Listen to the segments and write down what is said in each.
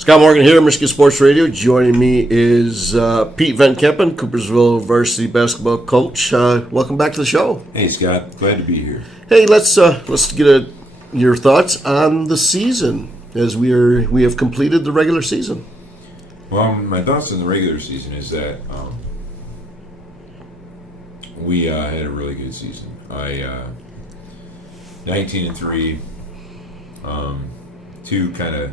Scott Morgan here, Michigan Sports Radio. Joining me is Pete VanKempen, Coopersville varsity basketball coach. Welcome back to the show. Hey, Scott. Glad to be here. Hey, let's get your thoughts on the season as we have completed the regular season. Well, my thoughts on the regular season is that we had a really good season. 19-3, two kind of,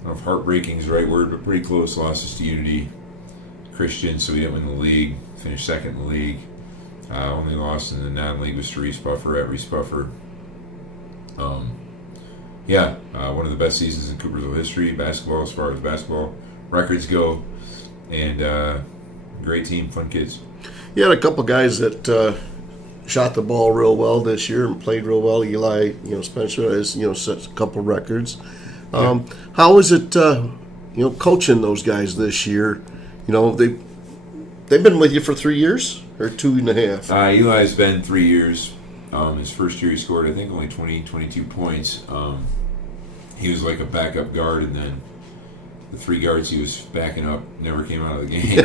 I don't know if heartbreaking is the right word, but pretty close losses to Unity Christian, so we didn't win the league, finished second in the league. Only lost in the non-league was to Reese Buffer at Reese Buffer. One of the best seasons in Coopersville history, basketball, as far as basketball records go, and great team, fun kids. You had a couple guys that shot the ball real well this year and played real well. Eli, Spencer has set a couple records. How is it, coaching those guys this year? They've been with you for 3 years or 2.5. Eli's been 3 years. His first year he scored, I think, only 22 points. He was like a backup guard, and then the three guards he was backing up never came out of the game.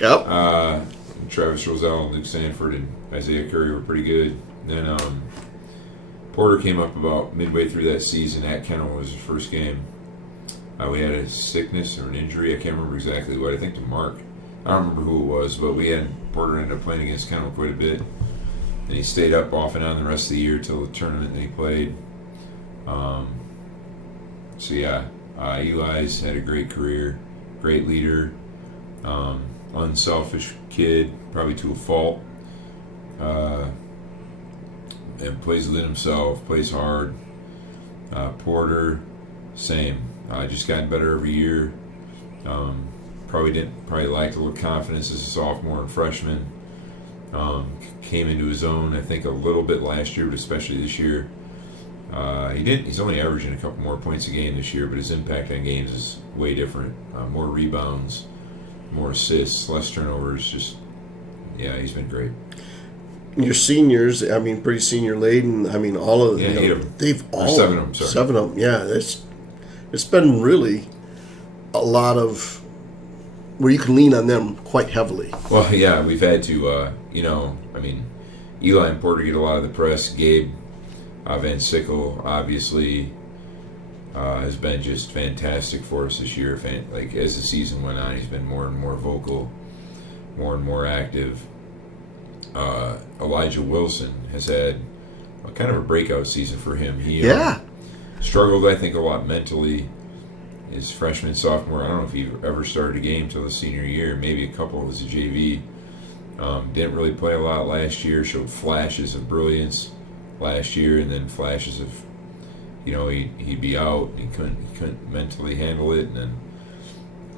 Yep. Travis Roselle, Luke Sanford, and Isaiah Curry were pretty good. Then Porter came up about midway through that season. At Kennel was his first game. We had a sickness or an injury. I can't remember exactly what. I think to Mark. I don't remember who it was, but Porter ended up playing against Kennel quite a bit. And he stayed up off and on the rest of the year till the tournament that he played. Eli's had a great career, great leader, unselfish kid, probably to a fault, and plays within himself, plays hard. Porter, same, just gotten better every year. Probably lacked a little confidence as a sophomore and freshman. Came into his own, I think, a little bit last year, but especially this year. He's only averaging a couple more points a game this year, but his impact on games is way different. More rebounds, more assists, less turnovers. He's been great. Your seniors, pretty senior laden. All of them. 8 of them. They've all 7 of them. Sorry. 7 of them. Yeah, it's been really a lot of where you can lean on them quite heavily. Well, yeah, we've had to. Eli and Porter get a lot of the press. Gabe Van Sickle, obviously, has been just fantastic for us this year. As the season went on, he's been more and more vocal, more and more active. Elijah Wilson has had kind of a breakout season for him. He struggled, I think, a lot mentally his freshman, sophomore. I don't know if he ever started a game till the senior year, maybe a couple as a JV. Didn't really play a lot last year, showed flashes of brilliance last year, and then flashes of, he'd be out, he couldn't mentally handle it, and then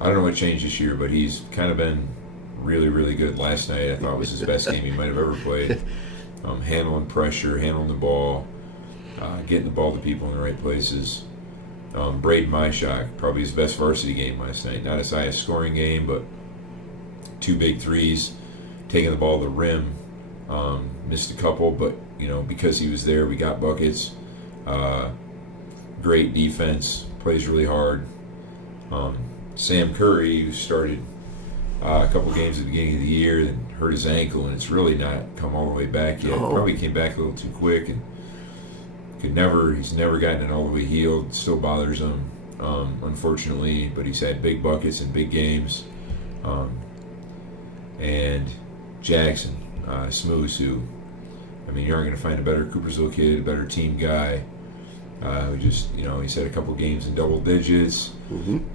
I don't know what changed this year, but he's kind of been really, really good. Last night I thought was his best game he might have ever played. Handling pressure, handling the ball, getting the ball to people in the right places. Braden Myshak, probably his best varsity game last night. Not his highest scoring game, but 2 big threes, taking the ball to the rim. Missed a couple, but because he was there, we got buckets. Great defense, plays really hard. Sam Curry, who started a couple games at the beginning of the year and hurt his ankle, and it's really not come all the way back yet. Probably came back a little too quick, and he's never gotten it all the way healed. Still bothers him, unfortunately, but he's had big buckets in big games. And Jackson Smoose, who, you aren't going to find a better Coopersville kid, a better team guy, who just, he's had a couple games in double digits,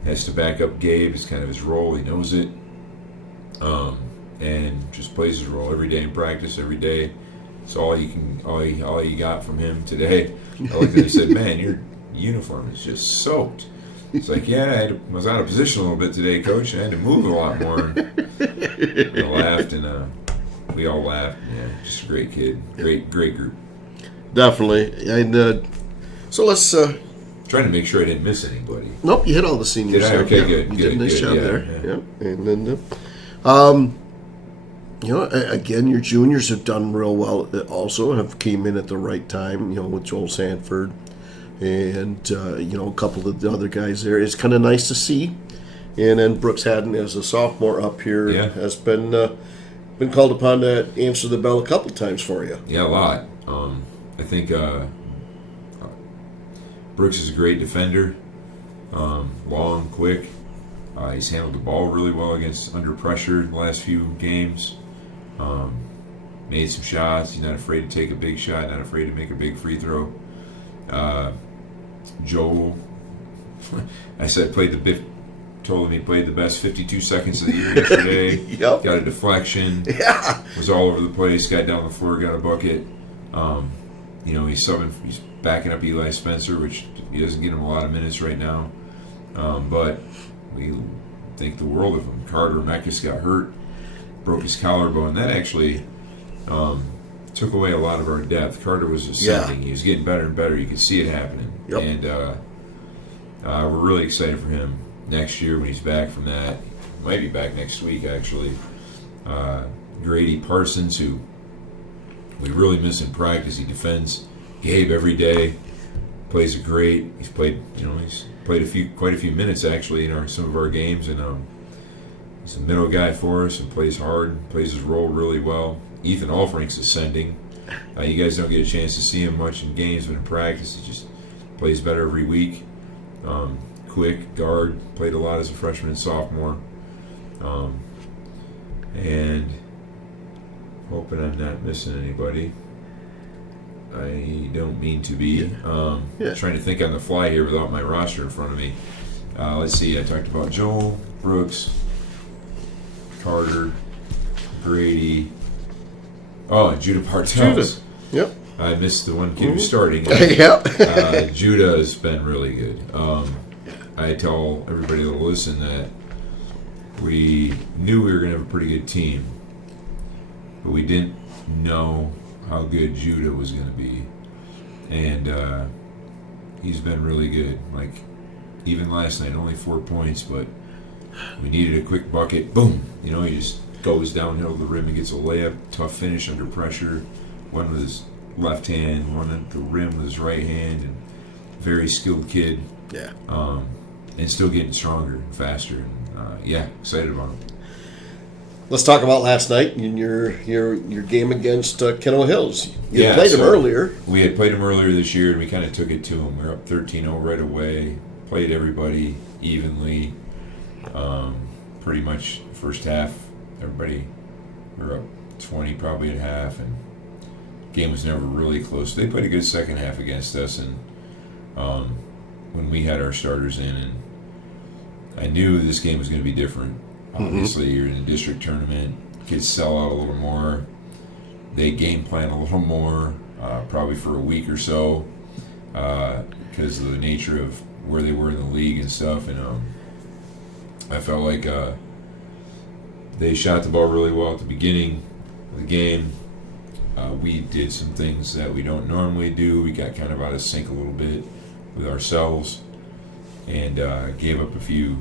has to back up Gabe. It's kind of his role. He knows it. And just plays his role every day in practice, every day. It's all you got from him today. I looked at him and said, "Man, your uniform is just soaked." It's like, I was out of position a little bit today, Coach, and I had to move a lot more. And I laughed, and we all laughed. Yeah, just a great kid, great group. Definitely, and so let's. Trying to make sure I didn't miss anybody. Nope, you hit all the seniors. Did I? Okay, good. You did a nice job there. Yeah. And then, again, your juniors have done real well. Also, have came in at the right time. With Joel Sanford, and a couple of the other guys there. It's kind of nice to see. And then Brooks Haddon, as a sophomore up here, has been called upon to answer the bell a couple times for you. Yeah, a lot. I think Brooks is a great defender, long, quick. He's handled the ball really well under pressure the last few games. Made some shots. He's not afraid to take a big shot, not afraid to make a big free throw. Joel, told him he played the best 52 seconds of the year yesterday. Yep. Got a deflection. Yeah. Was all over the place. Got down the floor, got a bucket. He's backing up Eli Spencer, which he doesn't get him a lot of minutes right now. But we think the world of him. Carter Mekis got hurt, broke his collarbone. That actually took away a lot of our depth. Carter was ascending. He was getting better and better. You could see it happening. Yep. And we're really excited for him next year when he's back from that. He might be back next week, actually. Grady Parsons, who we really miss in practice. He defends Gabe every day. Plays great. He's played quite a few minutes actually in some of our games, and he's a middle guy for us and plays hard, plays his role really well. Ethan Alfrink's ascending. You guys don't get a chance to see him much in games, but in practice he just plays better every week. Quick guard, played a lot as a freshman and sophomore, and hoping I'm not missing anybody. I don't mean to be. Trying to think on the fly here without my roster in front of me. Let's see. I talked about Joel, Brooks, Carter, Grady. Oh, and Judah Partells. Yep. I missed the one kid who's starting. Yep. Judah has been really good. I tell everybody to listen that we knew we were going to have a pretty good team, but we didn't know how good Judah was going to be, and he's been really good. Like even last night, only 4 points, but we needed a quick bucket. Boom! He just goes downhill to the rim and gets a layup. Tough finish under pressure. One with his left hand, one at the rim with his right hand, and very skilled kid. Yeah. And still getting stronger and faster. And excited about him. Let's talk about last night and your game against Kenowa Hills. You played him earlier. We had played him earlier this year, and we kind of took it to him. We were up 13-0 right away. Played everybody evenly. Pretty much first half, everybody were up 20 probably at half, and game was never really close. They played a good second half against us, and when we had our starters in, and I knew this game was going to be different. Obviously, you're in a district tournament. Kids sell out a little more. They game plan a little more, probably for a week or so, because of the nature of where they were in the league and stuff. And I felt like they shot the ball really well at the beginning of the game. We did some things that we don't normally do. We got kind of out of sync a little bit with ourselves and gave up a few.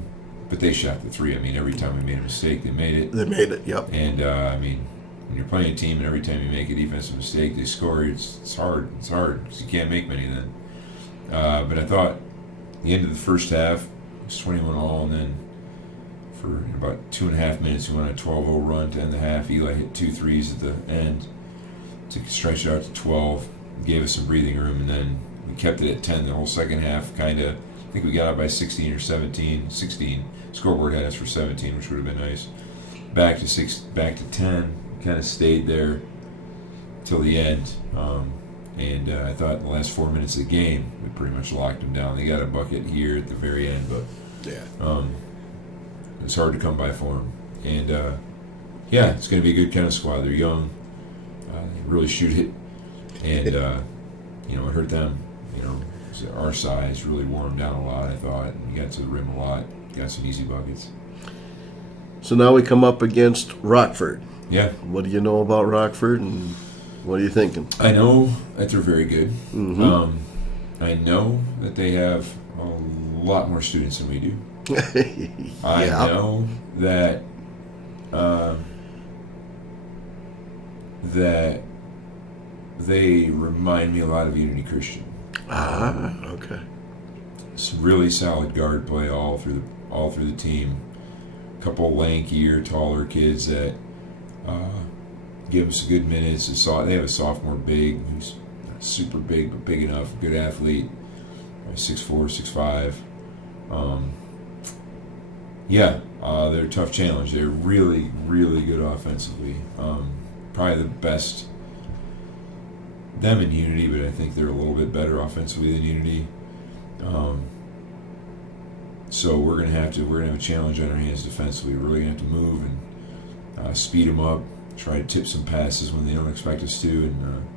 But they shot the three. I mean, every time we made a mistake, they made it. They made it, yep. And, when you're playing a team and every time you make a defensive mistake, they score, it's hard. It's hard because you can't make many then. But I thought the end of the first half, it was 21-all, and then for about 2.5 minutes, we went on a 12-0 run to end the half. Eli hit 2 threes at the end to stretch it out to 12, gave us some breathing room, and then we kept it at 10 the whole second half, kind of. I think we got out by 16 or 17. 16. Scoreboard had us for 17, which would have been nice. Back to 10. Kind of stayed there till the end. And I thought in the last 4 minutes of the game, we pretty much locked them down. They got a bucket here at the very end, but it's hard to come by for them. And it's going to be a good kind of squad. They're young. They really shoot it. And, it hurt them. Our size really wore them down a lot, I thought. And we got to the rim a lot. Got some easy buckets. So now we come up against Rockford. Yeah. What do you know about Rockford, and what are you thinking? I know that they're very good. Mm-hmm. I know that they have a lot more students than we do. I know that that they remind me a lot of Unity Christian. Okay. Some really solid guard play all through the team. A couple lankier, taller kids that give us good minutes. They have a sophomore big who's not super big but big enough, good athlete, 6'4", 6'5". They're a tough challenge. They're really, really good offensively. Probably the best. Them in Unity, but I think they're a little bit better offensively than Unity. So we're gonna have a challenge on our hands defensively. We're really gonna have to move and speed them up, try to tip some passes when they don't expect us to, and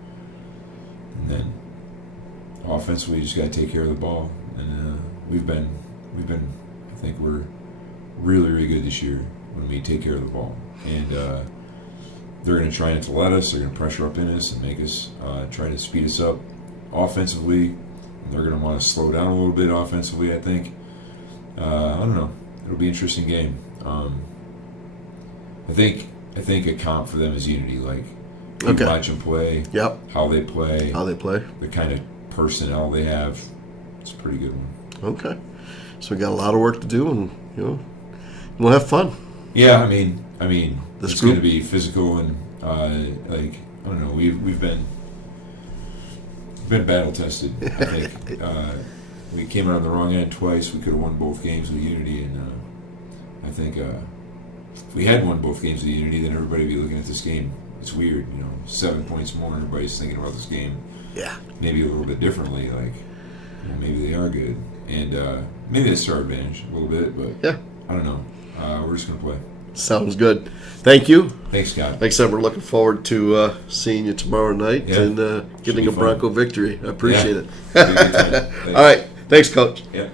then offensively, just gotta take care of the ball. And we've been. I think we're really, really good this year when we take care of the ball. And they're going to try not to let us. They're going to pressure up in us and make us try to speed us up offensively. They're going to want to slow down a little bit offensively, I think. I don't know. It'll be an interesting game. I think a comp for them is Unity. Like, you watch them play, how they play, the kind of personnel they have. It's a pretty good one. Okay. So we got a lot of work to do, and we'll have fun. Yeah, I mean, it's going to be physical and I don't know. We've been battle tested. I think we came out on the wrong end twice. We could have won both games with Unity, and I think if we had won both games with Unity, then everybody would be looking at this game. It's weird, 7 points more, and everybody's thinking about this game. Yeah. Maybe a little bit differently. Like, maybe they are good, and maybe that's our advantage a little bit. But I don't know. We're just going to play. Sounds good. Thank you. Thanks, Scott. Like I said, we're looking forward to seeing you tomorrow night and getting a Bronco victory. I appreciate it. All right. Thanks, Coach. Yep.